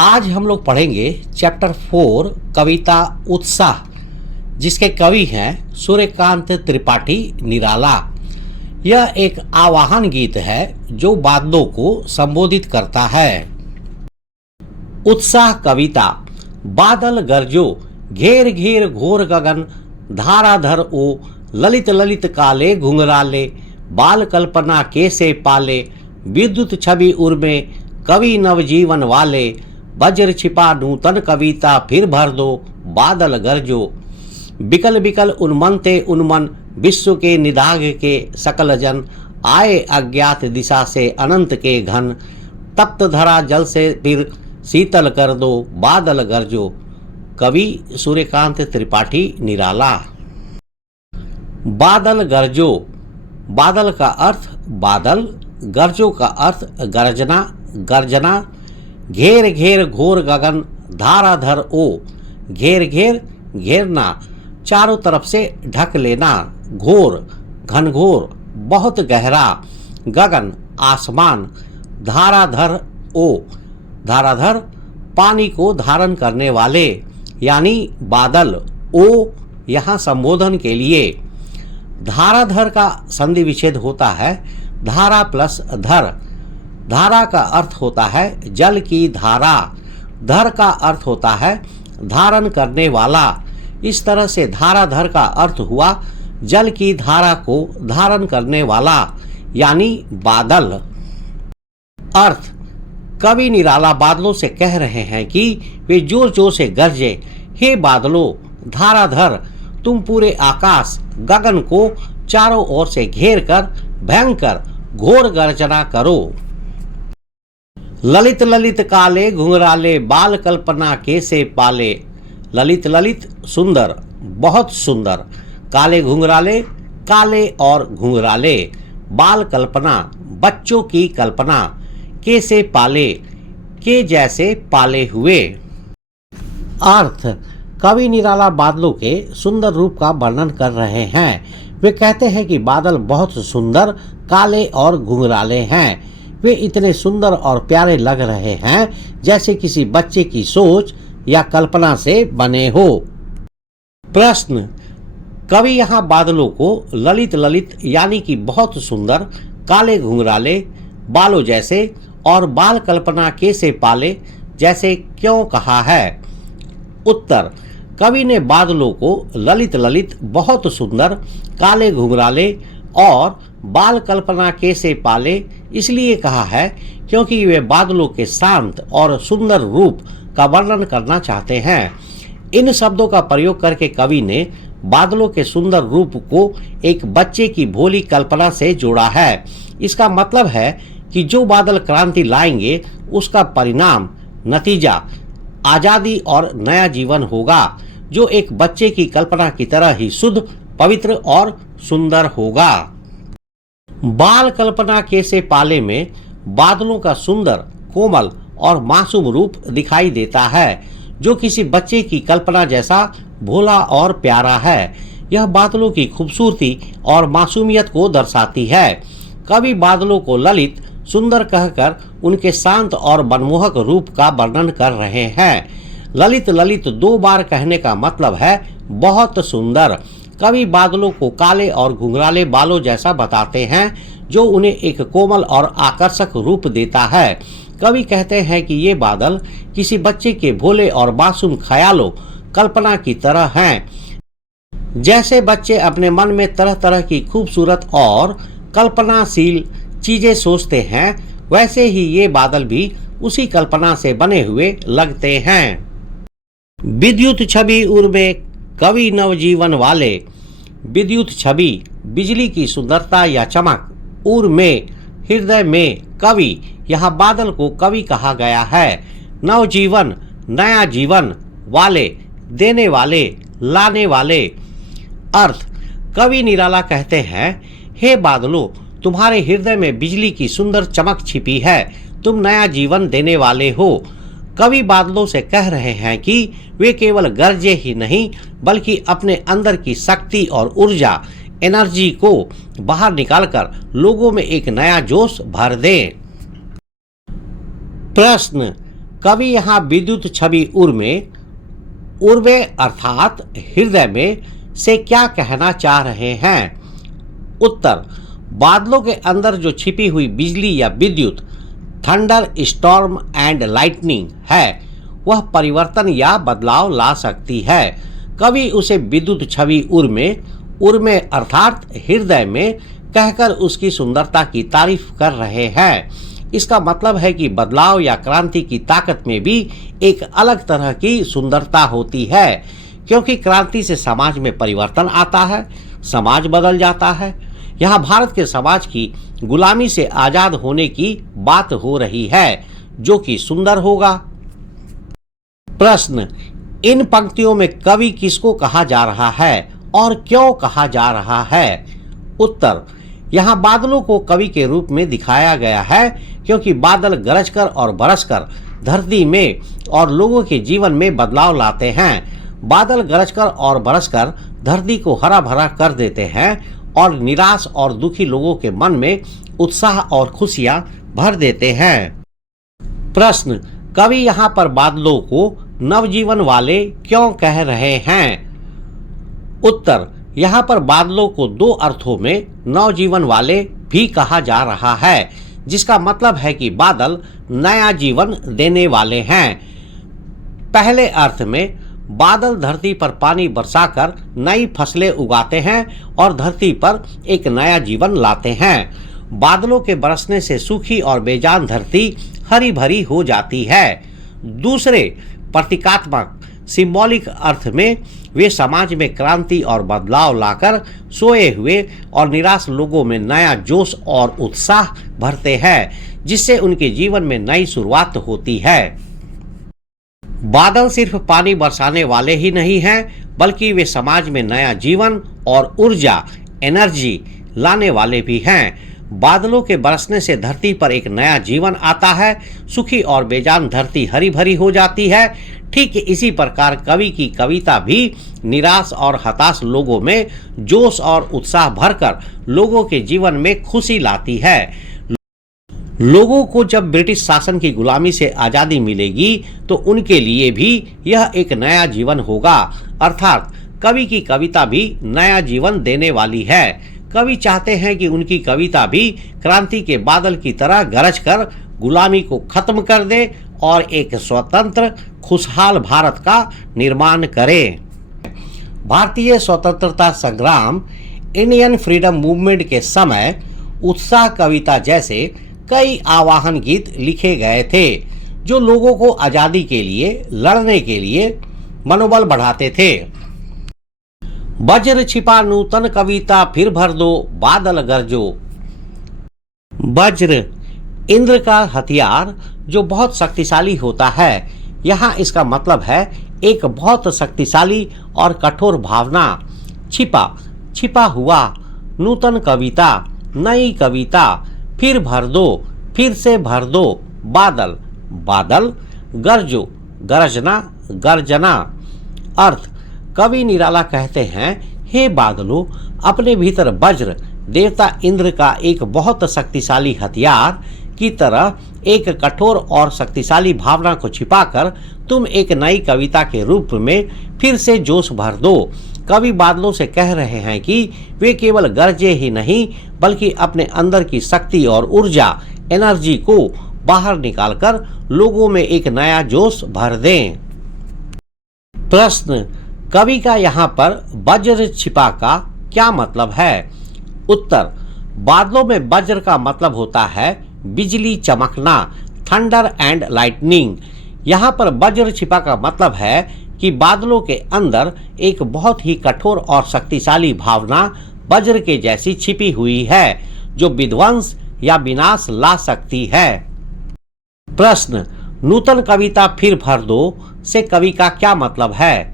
आज हम लोग पढ़ेंगे चैप्टर 4 कविता उत्साह, जिसके कवि हैं सूर्यकांत त्रिपाठी निराला। यह एक आवाहन गीत है जो बादलों को संबोधित करता है। उत्साह कविता। बादल गरजो घेर घेर घोर गगन, धाराधर ओ ललित ललित काले घुंघराले, बाल कल्पना कैसे पाले, विद्युत छवि उर्मे कवि नवजीवन वाले, वज्र छिपा नूतन कविता फिर भर दो, बादल गरजो। बिकल बिकल उन्मनते उन्मन, विश्व के निदाघ के सकल जन, आए अज्ञात दिशा से अनंत के घन, तप्त धरा जल से फिर शीतल कर दो, बादल गरजो। कवि सूर्यकांत त्रिपाठी निराला। बादल गरजो। बादल का अर्थ बादल, गरजो का अर्थ गरजना गर्जना। घेर घेर घोर गगन, धाराधर ओ। घेर घेर घेरना, चारों तरफ से ढक लेना। घोर घनघोर, बहुत गहरा। गगन आसमान। धाराधर ओ। धाराधर पानी को धारण करने वाले, यानी बादल। ओ यहाँ संबोधन के लिए। धाराधर का संधि विच्छेद होता है धारा प्लस धर। धारा का अर्थ होता है जल की धारा। धर का अर्थ होता है धारण करने वाला। इस तरह से धाराधर का अर्थ हुआ जल की धारा को धारण करने वाला, यानी बादल। अर्थ। कवि निराला बादलों से कह रहे हैं कि वे जोर जोर से गरजे। हे बादलों, धाराधर, तुम पूरे आकाश गगन को चारों ओर से घेर कर भयंकर घोर गर्जना करो। ललित ललित काले घुंघराले, बाल कल्पना कैसे पाले। ललित ललित सुंदर, बहुत सुंदर। काले घुंघराले, काले और घुंघराले। बाल कल्पना, बच्चों की कल्पना। कैसे पाले, के जैसे पाले हुए। अर्थ। कवि निराला बादलों के सुंदर रूप का वर्णन कर रहे हैं। वे कहते हैं कि बादल बहुत सुंदर, काले और घुंघराले हैं। वे इतने सुंदर और प्यारे लग रहे हैं जैसे किसी बच्चे की सोच या कल्पना से बने हो। प्रश्न। कवि यहाँ बादलों को ललित ललित यानी कि बहुत सुंदर, काले घुंघराले, बालों जैसे और बाल कल्पना कैसे पाले जैसे क्यों कहा है। उत्तर। कवि ने बादलों को ललित ललित, बहुत सुंदर, काले घुंघराले और बाल कल्पना कैसे पाले इसलिए कहा है क्योंकि वे बादलों के शांत और सुंदर रूप का वर्णन करना चाहते हैं। इन शब्दों का प्रयोग करके कवि ने बादलों के सुंदर रूप को एक बच्चे की भोली कल्पना से जोड़ा है। इसका मतलब है कि जो बादल क्रांति लाएंगे उसका परिणाम, नतीजा आजादी और नया जीवन होगा, जो एक बच्चे की कल्पना की तरह ही शुद्ध, पवित्र और सुंदर होगा। बाल कल्पना कैसे पाले में बादलों का सुंदर, कोमल और मासूम रूप दिखाई देता है, जो किसी बच्चे की कल्पना जैसा भोला और प्यारा है। यह बादलों की खूबसूरती और मासूमियत को दर्शाती है। कवि बादलों को ललित, सुंदर कहकर उनके शांत और मनमोहक रूप का वर्णन कर रहे हैं। ललित ललित 2 बार कहने का मतलब है बहुत सुंदर। कवि बादलों को काले और घुंघराले बालों जैसा बताते हैं, जो उन्हें एक कोमल और आकर्षक रूप देता है। कवि कहते हैं कि ये बादल किसी बच्चे के भोले और मासूम ख्यालों, कल्पना की तरह हैं। जैसे बच्चे अपने मन में तरह तरह की खूबसूरत और कल्पनाशील चीजें सोचते हैं, वैसे ही ये बादल भी उसी कल्पना से बने हुए लगते हैं। विद्युत छवि उर्मे कवि नवजीवन वाले। विद्युत छवि, बिजली की सुंदरता या चमक। उर में, हृदय में। कवि, यहाँ बादल को कवि कहा गया है। नवजीवन, नया जीवन। वाले, देने वाले, लाने वाले। अर्थ। कवि निराला कहते हैं, हे बादलों, तुम्हारे हृदय में बिजली की सुंदर चमक छिपी है, तुम नया जीवन देने वाले हो। कवि बादलों से कह रहे हैं कि वे केवल गरजे ही नहीं, बल्कि अपने अंदर की शक्ति और ऊर्जा, एनर्जी को बाहर निकालकर लोगों में एक नया जोश भर दें। प्रश्न। कवि यहाँ विद्युत छवि उर्वे अर्थात हृदय में से क्या कहना चाह रहे हैं? उत्तर, बादलों के अंदर जो छिपी हुई बिजली या विद्युत थंडर स्टॉर्म एंड लाइटनिंग है, वह परिवर्तन या बदलाव ला सकती है। कवि उसे विद्युत छवि उर्मे अर्थात हृदय में कहकर उसकी सुंदरता की तारीफ कर रहे हैं। इसका मतलब है कि बदलाव या क्रांति की ताकत में भी एक अलग तरह की सुंदरता होती है, क्योंकि क्रांति से समाज में परिवर्तन आता है, समाज बदल जाता है। यहाँ भारत के समाज की गुलामी से आजाद होने की बात हो रही है, जो कि सुंदर होगा। प्रश्न, इन पंक्तियों में कवि किसको कहा जा रहा है और क्यों कहा जा रहा है? उत्तर, यहाँ बादलों को कवि के रूप में दिखाया गया है, क्योंकि बादल गरजकर और बरसकर धरती में और लोगों के जीवन में बदलाव लाते हैं। बादल गरजकर और बरसकर धरती को हरा भरा कर देते हैं और निराश और दुखी लोगों के मन में उत्साह और खुशियां भर देते हैं। प्रश्न, कवि यहाँ पर बादलों को नवजीवन वाले क्यों कह रहे हैं? उत्तर, यहाँ पर बादलों को दो अर्थों में नवजीवन वाले भी कहा जा रहा है, जिसका मतलब है कि बादल नया जीवन देने वाले हैं। पहले अर्थ में बादल धरती पर पानी बरसाकर नई फसलें उगाते हैं और धरती पर एक नया जीवन लाते हैं। बादलों के बरसने से सूखी और बेजान धरती हरी भरी हो जाती है। दूसरे प्रतीकात्मक सिंबॉलिक अर्थ में वे समाज में क्रांति और बदलाव लाकर सोए हुए और निराश लोगों में नया जोश और उत्साह भरते हैं, जिससे उनके जीवन में नई शुरुआत होती है। बादल सिर्फ पानी बरसाने वाले ही नहीं हैं, बल्कि वे समाज में नया जीवन और ऊर्जा एनर्जी लाने वाले भी हैं। बादलों के बरसने से धरती पर एक नया जीवन आता है, सूखी और बेजान धरती हरी भरी हो जाती है। ठीक इसी प्रकार कवि की कविता भी निराश और हताश लोगों में जोश और उत्साह भरकर लोगों के जीवन में खुशी लाती है। लोगों को जब ब्रिटिश शासन की गुलामी से आज़ादी मिलेगी तो उनके लिए भी यह एक नया जीवन होगा, अर्थात कवि की कविता भी नया जीवन देने वाली है। कवि चाहते हैं कि उनकी कविता भी क्रांति के बादल की तरह गरजकर गुलामी को खत्म कर दे और एक स्वतंत्र खुशहाल भारत का निर्माण करे। भारतीय स्वतंत्रता संग्राम इंडियन फ्रीडम मूवमेंट के समय उत्साह कविता जैसे कई आवाहन गीत लिखे गए थे, जो लोगों को आज़ादी के लिए लड़ने के लिए मनोबल बढ़ाते थे। वज्र छिपा नूतन कविता फिर भर दो बादल गरजो। वज्र इंद्र का हथियार जो बहुत शक्तिशाली होता है। यहाँ इसका मतलब है एक बहुत शक्तिशाली और कठोर भावना। छिपा हुआ, नूतन कविता, नई कविता, फिर भर दो, फिर से भर दो, बादल, गरजो, गर्जना। अर्थ, कवि निराला कहते हैं, हे बादलों, अपने भीतर वज्र देवता इंद्र का एक बहुत शक्तिशाली हथियार की तरह एक कठोर और शक्तिशाली भावना को छिपाकर तुम एक नई कविता के रूप में फिर से जोश भर दो। कवि बादलों से कह रहे हैं कि वे केवल गरजे ही नहीं, बल्कि अपने अंदर की शक्ति और ऊर्जा एनर्जी को बाहर निकालकर लोगों में एक नया जोश भर दें। प्रश्न, कवि का यहाँ पर वज्र छिपा का क्या मतलब है? उत्तर, बादलों में वज्र का मतलब होता है बिजली चमकना, थंडर एंड लाइटनिंग। यहाँ पर वज्र छिपा का मतलब है कि बादलों के अंदर एक बहुत ही कठोर और शक्तिशाली भावना वज्र के जैसी छिपी हुई है, जो विध्वंस या विनाश ला सकती है। प्रश्न, नूतन कविता फिर भर दो से कवि का क्या मतलब है?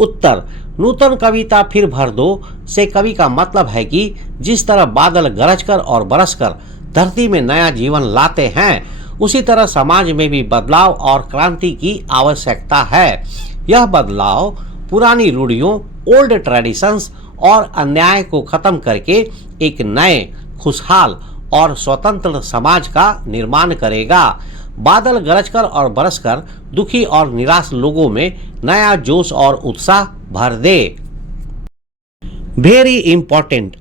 उत्तर, नूतन कविता फिर भर दो से कवि का मतलब है कि जिस तरह बादल गरजकर और बरसकर धरती में नया जीवन लाते हैं, उसी तरह समाज में भी बदलाव और क्रांति की आवश्यकता है। यह बदलाव पुरानी रूढ़ियों, ओल्ड ट्रेडिशंस और अन्याय को खत्म करके एक नए, खुशहाल और स्वतंत्र समाज का निर्माण करेगा। बादल गरजकर और बरसकर दुखी और निराश लोगों में नया जोश और उत्साह भर दे। वेरी इंपॉर्टेंट,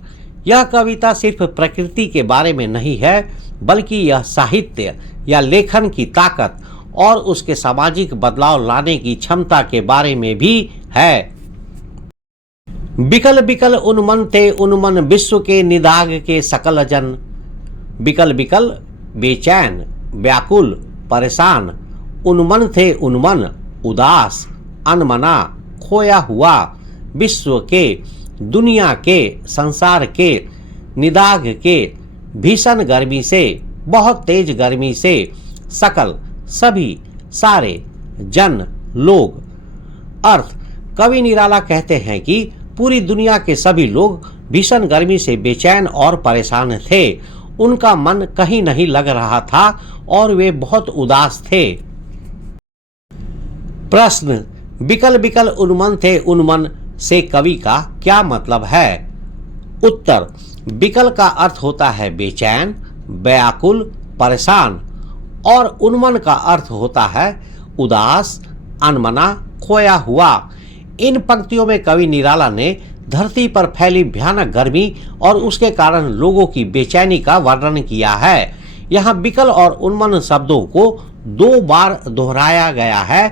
यह कविता सिर्फ प्रकृति के बारे में नहीं है, बल्कि यह साहित्य या लेखन की ताकत और उसके सामाजिक बदलाव लाने की क्षमता के बारे में भी है। बिकल बिकल उन्मन थे उन्मन विश्व के निदाग के सकल जन। बिकल बिकल बेचैन, व्याकुल, परेशान, उन्मन थे उन्मन, उदास, अनमना, खोया हुआ, विश्व के, दुनिया के, संसार के, निदाग के, भीषण गर्मी से, बहुत तेज गर्मी से, सकल, सभी, सारे, जन, लोग। अर्थ, कवि निराला कहते हैं कि पूरी दुनिया के सभी लोग भीषण गर्मी से बेचैन और परेशान थे। उनका मन कहीं नहीं लग रहा था और वे बहुत उदास थे। प्रश्न, बिकल बिकल उन्मन थे उन्मन से कवि का क्या मतलब है? उत्तर, बिकल का अर्थ होता है बेचैन, व्याकुल, परेशान और उन्मन का अर्थ होता है उदास, अनमना, खोया हुआ। इन पंक्तियों में कवि निराला ने धरती पर फैली भयानक गर्मी और उसके कारण लोगों की बेचैनी का वर्णन किया है। यहाँ बिकल और उन्मन शब्दों को 2 बार दोहराया गया है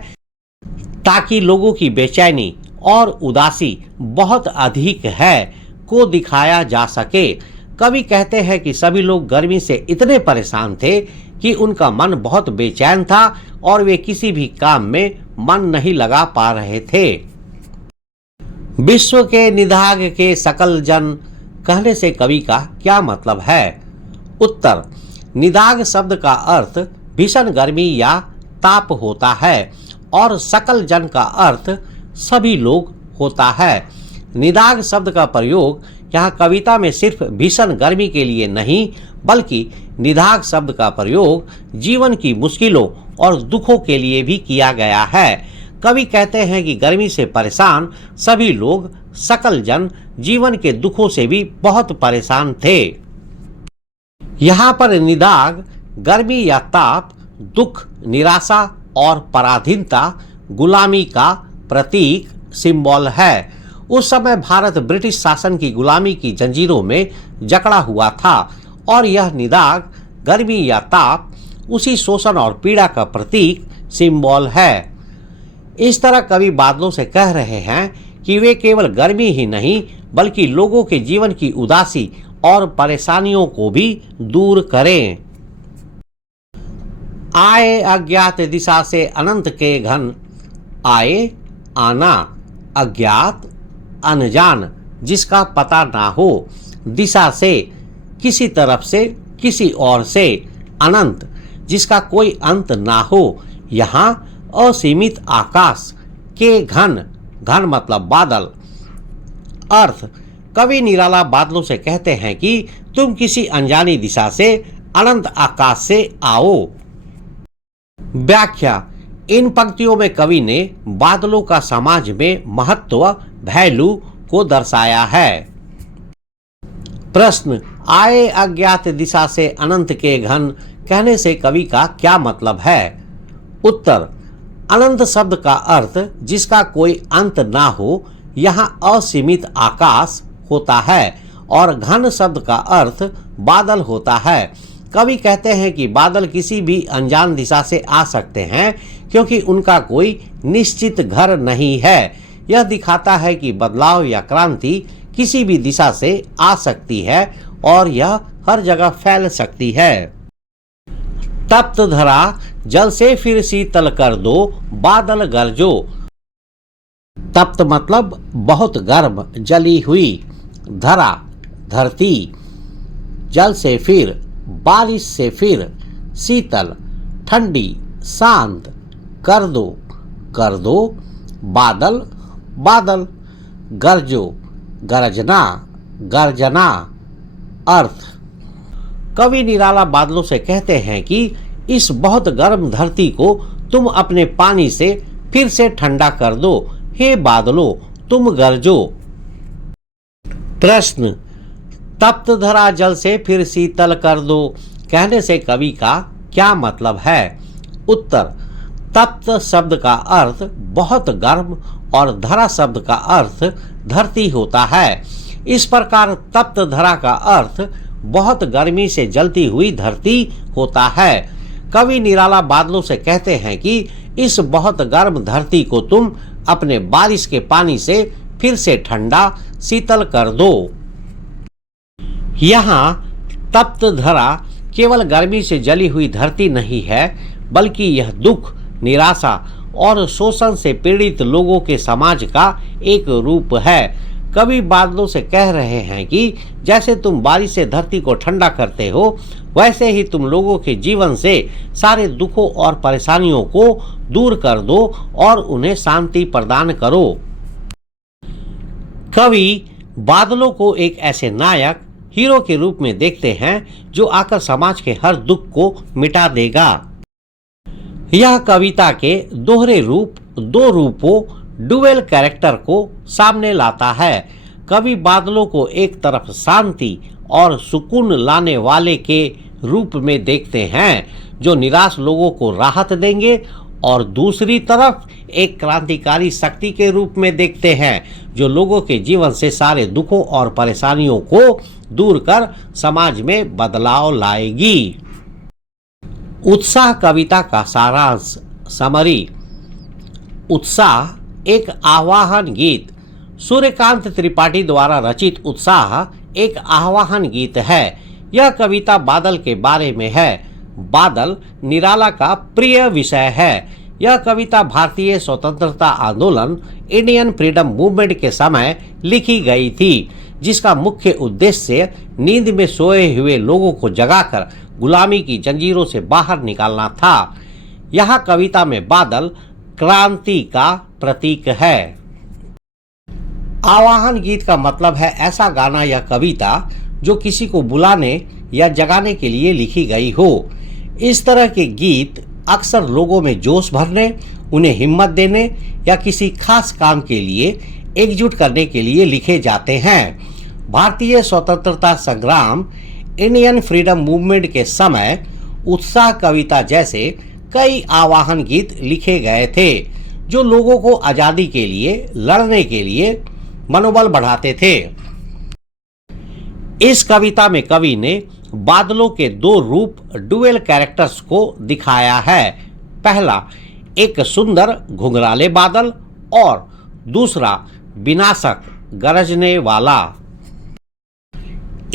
ताकि लोगों की बेचैनी और उदासी बहुत अधिक है को दिखाया जा सके। कवि कहते हैं कि सभी लोग गर्मी से इतने परेशान थे कि उनका मन बहुत बेचैन था और वे किसी भी काम में मन नहीं लगा पा रहे थे। विश्व के निदाग के सकल जन कहने से कवि का क्या मतलब है? उत्तर, निदाग शब्द का अर्थ भीषण गर्मी या ताप होता है और सकल जन का अर्थ सभी लोग होता है। निदाग शब्द का प्रयोग यहाँ कविता में सिर्फ भीषण गर्मी के लिए नहीं, बल्कि निदाग शब्द का प्रयोग जीवन की मुश्किलों और दुखों के लिए भी किया गया है। कवि कहते हैं कि गर्मी से परेशान सभी लोग, सकल जन, जीवन के दुखों से भी बहुत परेशान थे। यहाँ पर निदाग गर्मी या ताप, दुख, निराशा और पराधीनता, गुलामी का प्रतीक, सिंबल है। उस समय भारत ब्रिटिश शासन की गुलामी की जंजीरों में जकड़ा हुआ था और यह निदाग, गर्मी या ताप उसी शोषण और पीड़ा का प्रतीक, सिंबल है। इस तरह कवि बादलों से कह रहे हैं कि वे केवल गर्मी ही नहीं, बल्कि लोगों के जीवन की उदासी और परेशानियों को भी दूर करें। आए अज्ञात दिशा से अनंत के घन, आए, आना, अज्ञात, अनजान, जिसका पता ना हो, दिशा से, किसी तरफ से, किसी और से, अनंत, जिसका कोई अंत ना हो, यहाँ असीमित आकाश के घन, घन मतलब बादल। अर्थ, कवि निराला बादलों से कहते हैं कि तुम किसी अनजानी दिशा से, अनंत आकाश से आओ। व्याख्या, इन पंक्तियों में कवि ने बादलों का समाज में महत्व, वैल्यू को दर्शाया है। प्रश्न, आए अज्ञात दिशा से अनंत के घन कहने से कवि का क्या मतलब है? उत्तर, अनंत शब्द का अर्थ जिसका कोई अंत ना हो, यहाँ असीमित आकाश होता है और घन शब्द का अर्थ बादल होता है। कवि कहते हैं कि बादल किसी भी अनजान दिशा से आ सकते हैं क्योंकि उनका कोई निश्चित घर नहीं है। यह दिखाता है कि बदलाव या क्रांति किसी भी दिशा से आ सकती है और यह हर जगह फैल सकती है। तप्त धरा जल से फिर शीतल कर दो, बादल गरजो। तप्त मतलब बहुत गर्म, जली हुई, धरा, धरती, जल से फिर, बारिश से फिर, शीतल, ठंडी, शांत, कर दो, बादल, बादल, गरजो, गरजना, गर्जना। अर्थ, कवि निराला बादलों से कहते हैं कि इस बहुत गर्म धरती को तुम अपने पानी से फिर से ठंडा कर दो। हे बादलों, तुम गरजो। प्रश्न, तप्त धरा जल से फिर शीतल कर दो कहने से कवि का क्या मतलब है? उत्तर, तप्त शब्द का अर्थ बहुत गर्म और धरा शब्द का अर्थ धरती होता है। इस प्रकार तप्त धरा का अर्थ बहुत गर्मी से जलती हुई धरती होता है। कवि निराला बादलों से कहते हैं कि इस बहुत गर्म धरती को तुम अपने बारिश के पानी से फिर से ठंडा शीतल कर दो। यहाँ तप्त धरा केवल गर्मी से जली हुई धरती नहीं है, बल्कि यह दुख, निराशा और शोषण से पीड़ित लोगों के समाज का एक रूप है। कवि बादलों से कह रहे हैं कि जैसे तुम बारिश से धरती को ठंडा करते हो, वैसे ही तुम लोगों के जीवन से सारे दुखों और परेशानियों को दूर कर दो और उन्हें शांति प्रदान करो। कवि बादलों को एक ऐसे नायक, हीरो के रूप में देखते हैं जो आकर समाज के हर दुख को मिटा देगा। यह कविता के दोहरे रूप, दो रूपों, डुअल कैरेक्टर को सामने लाता है। कवि बादलों को एक तरफ शांति और सुकून लाने वाले के रूप में देखते हैं जो निराश लोगों को राहत देंगे, और दूसरी तरफ एक क्रांतिकारी शक्ति के रूप में देखते हैं जो लोगों के जीवन से सारे दुखों और परेशानियों को दूर कर समाज में बदलाव लाएगी। उत्साह कविता का सारांश, समरी। उत्साह एक आह्वान गीत। सूर्यकांत त्रिपाठी द्वारा रचित उत्साह एक आह्वान गीत है। यह कविता बादल के बारे में है। बादल निराला का प्रिय विषय है। यह कविता भारतीय स्वतंत्रता आंदोलन, इंडियन फ्रीडम मूवमेंट के समय लिखी गई थी, जिसका मुख्य उद्देश्य नींद में सोए हुए लोगों को जगाकर गुलामी की जंजीरों से बाहर निकालना था। यह कविता में बादल क्रांति का प्रतीक है। आवाहन गीत का मतलब है ऐसा गाना या कविता जो किसी को बुलाने या जगाने के लिए लिखी गई हो। इस तरह के गीत अक्सर लोगों में जोश भरने, उन्हें हिम्मत देने या किसी खास काम के लिए एकजुट करने के लिए लिखे जाते हैं। भारतीय स्वतंत्रता संग्राम, इंडियन फ्रीडम मूवमेंट के समय उत्साह कविता जैसे कई आवाहन गीत लिखे गए थे जो लोगों को आजादी के लिए लड़ने के लिए मनोबल बढ़ाते थे। इस कविता में कवि ने बादलों के दो रूप, डुअल कैरेक्टर्स को दिखाया है। पहला एक सुंदर घुंघराले बादल और दूसरा विनाशक गरजने वाला।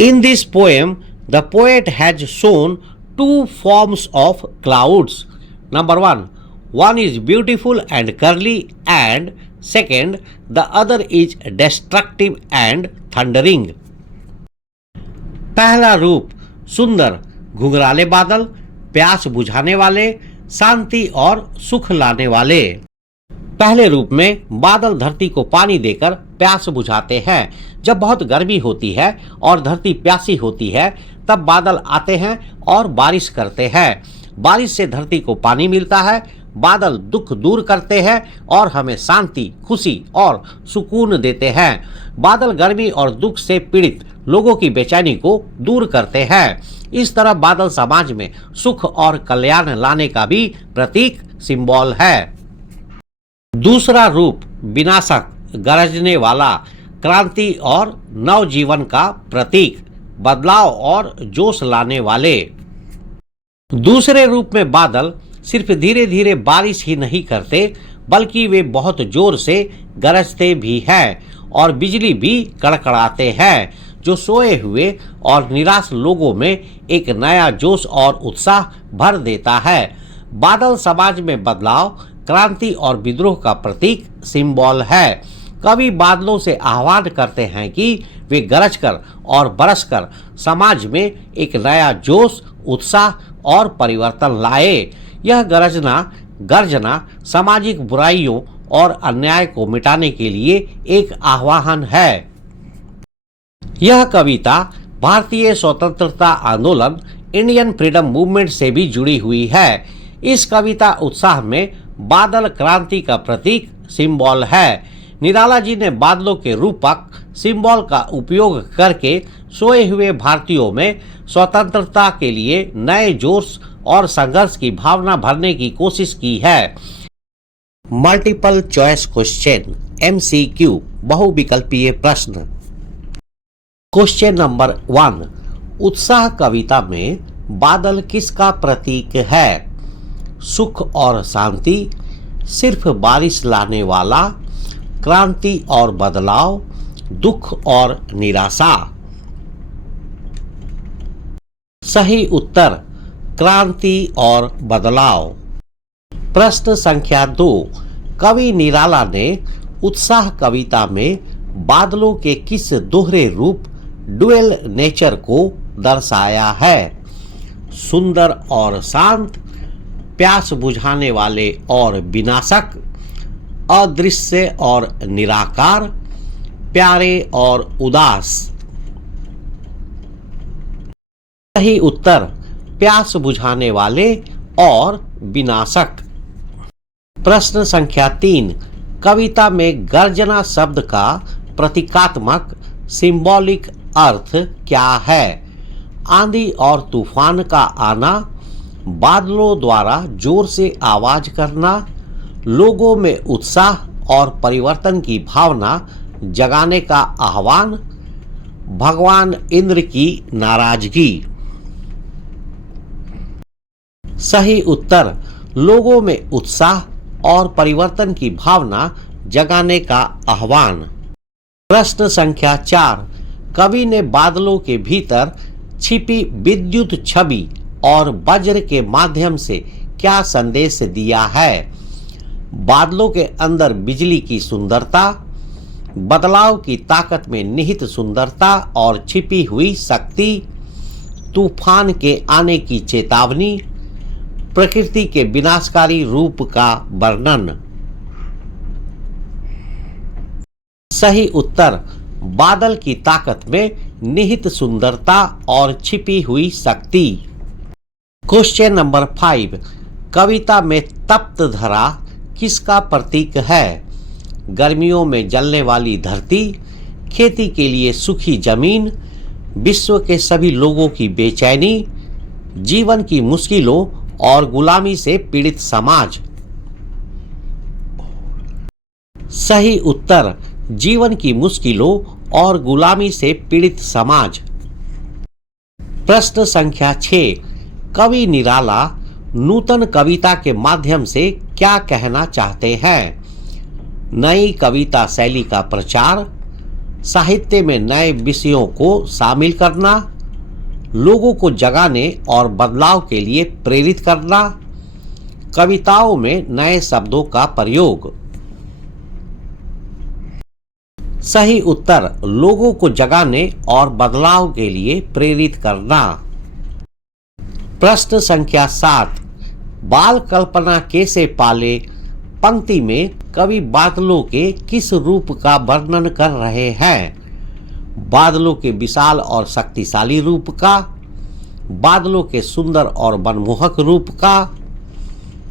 In this poem, the poet has shown two forms of clouds. Number one is beautiful and curly, and second, the other is destructive and thundering. पहला रूप सुंदर घुंघराले बादल, प्यास बुझाने वाले, शांति और सुख लाने वाले। पहले रूप में बादल धरती को पानी देकर प्यास बुझाते हैं। जब बहुत गर्मी होती है और धरती प्यासी होती है, तब बादल आते हैं और बारिश करते हैं। बारिश से धरती को पानी मिलता है। बादल दुख दूर करते हैं और हमें शांति, खुशी और सुकून देते हैं। बादल गर्मी और दुख से पीड़ित लोगों की बेचैनी को दूर करते हैं। इस तरह बादल समाज में सुख और कल्याण लाने का भी प्रतीक, सिंबल है। दूसरा रूप विनाशक गरजने वाला, क्रांति और नवजीवन का प्रतीक, बदलाव और जोश लाने वाले। दूसरे रूप में बादल सिर्फ धीरे धीरे बारिश ही नहीं करते, बल्कि वे बहुत जोर से गरजते भी हैं और बिजली भी कड़कड़ाते हैं, जो सोए हुए और निराश लोगों में एक नया जोश और उत्साह भर देता है। बादल समाज में बदलाव, क्रांति और विद्रोह का प्रतीक, सिंबल है। कवि बादलों से आह्वान करते हैं कि वे गरजकर और बरसकर समाज में एक नया जोश, उत्साह और परिवर्तन लाए। यह गर्जना सामाजिक बुराइयों और अन्याय को मिटाने के लिए एक आह्वान है। यह कविता भारतीय स्वतंत्रता आंदोलन, इंडियन फ्रीडम मूवमेंट से भी जुड़ी हुई है। इस कविता उत्साह में बादल क्रांति का प्रतीक, सिंबल है। निराला जी ने बादलों के रूपक, सिंबल का उपयोग करके सोए हुए भारतीयों में स्वतंत्रता के लिए नए जोश और संघर्ष की भावना भरने की कोशिश की है। मल्टीपल चॉइस क्वेश्चन MCQ बहुविकल्पीय प्रश्न। क्वेश्चन नंबर 1, उत्साह कविता में बादल किसका प्रतीक है? सुख और शांति, सिर्फ बारिश लाने वाला, क्रांति और बदलाव, दुख और निराशा। सही उत्तर क्रांति और बदलाव। प्रश्न संख्या 2, कवि निराला ने उत्साह कविता में बादलों के किस दोहरे रूप डुअल नेचर को दर्शाया है? सुंदर और शांत, प्यास बुझाने वाले और विनाशक, अदृश्य और निराकार, प्यारे और उदास। सही उत्तर प्यास बुझाने वाले और विनाशक। प्रश्न संख्या 3, कविता में गर्जना शब्द का प्रतीकात्मक सिंबॉलिक अर्थ क्या है? आंधी और तूफान का आना, बादलों द्वारा जोर से आवाज करना, लोगों में उत्साह और परिवर्तन की भावना जगाने का आह्वान, भगवान इंद्र की नाराजगी। सही उत्तर लोगों में उत्साह और परिवर्तन की भावना जगाने का आह्वान। प्रश्न संख्या 4, कवि ने बादलों के भीतर छिपी विद्युत छवि और वज्र के माध्यम से क्या संदेश दिया है? बादलों के अंदर बिजली की सुंदरता, बदलाव की ताकत में निहित सुंदरता और छिपी हुई शक्ति, तूफान के आने की चेतावनी, प्रकृति के विनाशकारी रूप का वर्णन। सही उत्तर बादल की ताकत में निहित सुंदरता और छिपी हुई शक्ति। क्वेश्चन नंबर 5, कविता में तप्त धरा किसका प्रतीक है? गर्मियों में जलने वाली धरती, खेती के लिए सूखी जमीन, विश्व के सभी लोगों की बेचैनी, जीवन की मुश्किलों और गुलामी से पीड़ित समाज। सही उत्तर जीवन की मुश्किलों और गुलामी से पीड़ित समाज। प्रश्न संख्या 6, कवि निराला नूतन कविता के माध्यम से क्या कहना चाहते हैं? नई कविता शैली का प्रचार, साहित्य में नए विषयों को शामिल करना, लोगों को जगाने और बदलाव के लिए प्रेरित करना, कविताओं में नए शब्दों का प्रयोग। सही उत्तर लोगों को जगाने और बदलाव के लिए प्रेरित करना। प्रश्न संख्या 7, बाल कल्पना कैसे पाले पंक्ति में कवि बादलों के किस रूप का वर्णन कर रहे हैं? बादलों के विशाल और शक्तिशाली रूप का, बादलों के सुंदर और मनमोहक रूप का,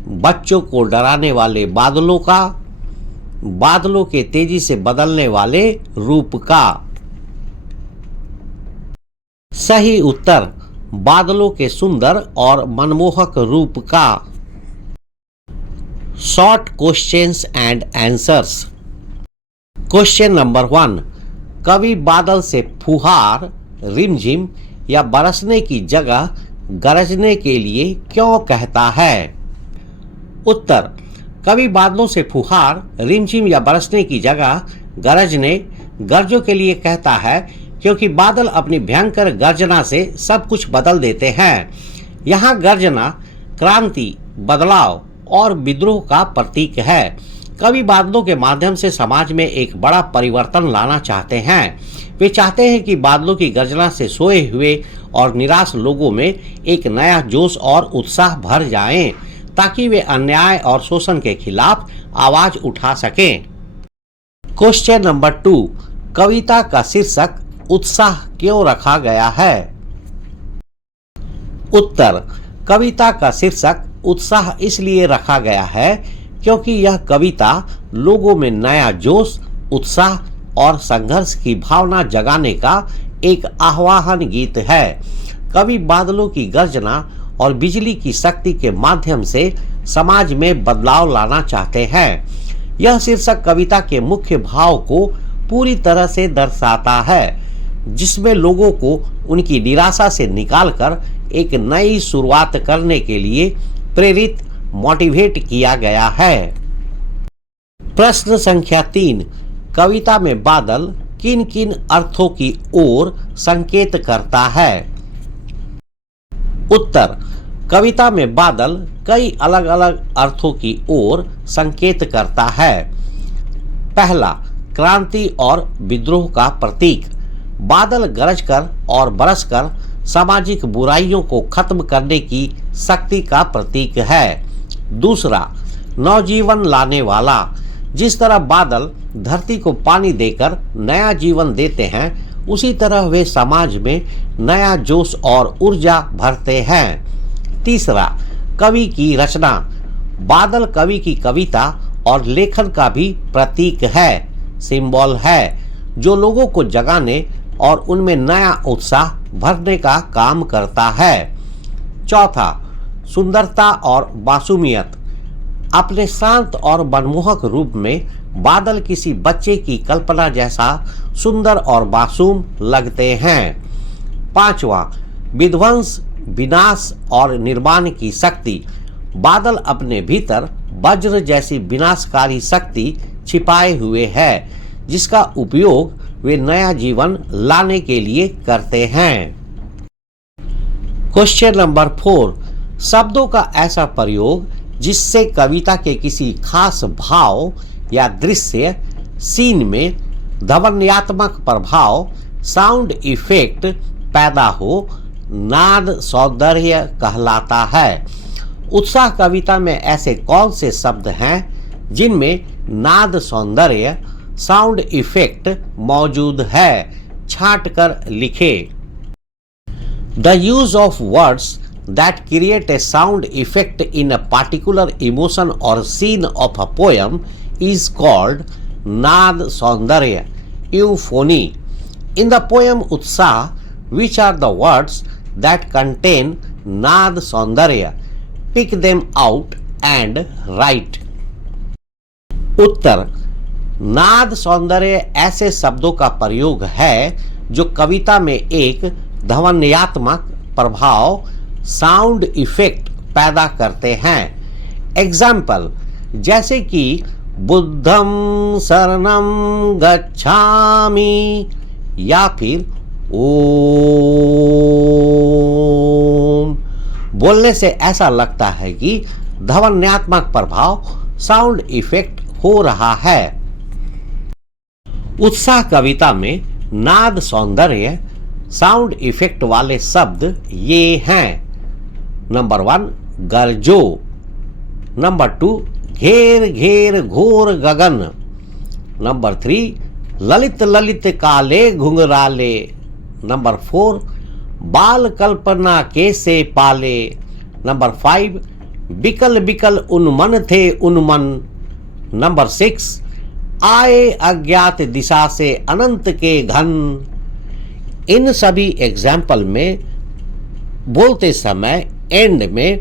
बच्चों को डराने वाले बादलों का, बादलों के तेजी से बदलने वाले रूप का। सही उत्तर बादलों के सुंदर और मनमोहक रूप का। Short questions and answers. Question number 1, कवि बादल से फुहार, रिमझिम या बरसने की जगह गरजने के लिए क्यों कहता है? उत्तर, कवि बादलों से फुहार, रिमझिम या बरसने की जगह गरजों के लिए कहता है क्योंकि बादल अपनी भयंकर गर्जना से सब कुछ बदल देते हैं। यहाँ गर्जना क्रांति, बदलाव और विद्रोह का प्रतीक है। कवि बादलों के माध्यम से समाज में एक बड़ा परिवर्तन लाना चाहते हैं। वे चाहते हैं कि बादलों की गर्जना से सोए हुए और निराश लोगों में एक नया जोश और उत्साह भर जाएं, ताकि वे अन्याय और शोषण के खिलाफ आवाज उठा सकें। क्वेश्चन नंबर 2, कविता का शीर्षक उत्साह क्यों रखा गया है? उत्तर, कविता का शीर्षक उत्साह इसलिए रखा गया है क्योंकि यह कविता लोगों में नया जोश, उत्साह और संघर्ष की भावना जगाने का एक आह्वान गीत है। कवि बादलों की गर्जना और बिजली की शक्ति के माध्यम से समाज में बदलाव लाना चाहते हैं। यह शीर्षक कविता के मुख्य भाव को पूरी तरह से दर्शाता है, जिसमें लोगों को उनकी निराशा से निकालकर एक नई शुरुआत करने के लिए प्रेरित मोटिवेट किया गया है। प्रश्न संख्या 3, कविता में बादल किन किन अर्थों की ओर संकेत करता है? उत्तर, कविता में बादल कई अलग अलग अर्थों की ओर संकेत करता है। पहला, क्रांति और विद्रोह का प्रतीक। बादल गरजकर और बरसकर सामाजिक बुराइयों को खत्म करने की शक्ति का प्रतीक है। दूसरा, नवजीवन लाने वाला। जिस तरह बादल धरती को पानी देकर नया जीवन देते हैं, उसी तरह वे समाज में नया जोश और ऊर्जा भरते हैं। तीसरा, कवि की रचना। बादल कवि की कविता और लेखन का भी प्रतीक है, सिंबल है, जो लोगों को जगाने और उनमें नया उत्साह भरने का काम करता है। चौथा, सुंदरता और मासूमियत। अपने शांत और मनमोहक रूप में बादल किसी बच्चे की कल्पना जैसा सुंदर और मासूम लगते हैं। पांचवा, विध्वंस, विनाश और निर्माण की शक्ति। बादल अपने भीतर वज्र जैसी विनाशकारी शक्ति छिपाए हुए है, जिसका उपयोग वे नया जीवन लाने के लिए करते हैं। क्वेश्चन नंबर 4, शब्दों का ऐसा प्रयोग जिससे कविता के किसी खास भाव या दृश्य सीन में ध्वन्यात्मक प्रभाव, साउंड इफेक्ट पैदा हो, नाद सौंदर्य कहलाता है। उत्साह कविता में ऐसे कौन से शब्द हैं जिनमें नाद सौंदर्य, साउंड इफेक्ट मौजूद है? छांट कर लिखे। The use of words that create a sound effect in a particular emotion or scene of a poem is called Nad Saundarya, euphony. In the poem Utsah, which are the words that contain Nad Saundarya? Pick them out and write. उत्तर, नाद सौंदर्य ऐसे शब्दों का प्रयोग है जो कविता में एक ध्वन्यात्मक प्रभाव, साउंड इफेक्ट पैदा करते हैं। एग्जाम्पल, जैसे कि बुद्धम शरणम गच्छामि या फिर ओम। बोलने से ऐसा लगता है कि ध्वन्यात्मक प्रभाव, साउंड इफेक्ट हो रहा है। उत्साह कविता में नाद सौंदर्य, साउंड इफेक्ट वाले शब्द ये हैं। नंबर 1, गरजो। नंबर 2, घेर घेर घोर गगन। नंबर 3, ललित ललित काले घुंघराले। नंबर 4, बाल कल्पना कैसे पाले। नंबर 5, बिकल बिकल उन्मन थे उन्मन। नंबर 6, आए अज्ञात दिशा से अनंत के घन। इन सभी एग्जाम्पल में बोलते समय एंड में,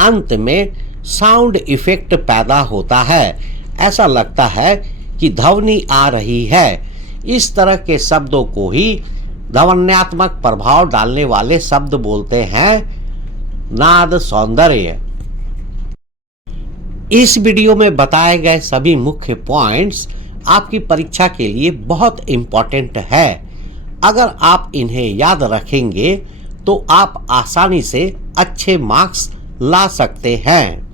अंत में साउंड इफेक्ट पैदा होता है। ऐसा लगता है कि ध्वनि आ रही है। इस तरह के शब्दों को ही ध्वन्यात्मक प्रभाव डालने वाले शब्द बोलते हैं नाद सौंदर्य। इस वीडियो में बताए गए सभी मुख्य पॉइंट्स आपकी परीक्षा के लिए बहुत इंपॉर्टेंट है। अगर आप इन्हें याद रखेंगे तो आप आसानी से अच्छे मार्क्स ला सकते हैं।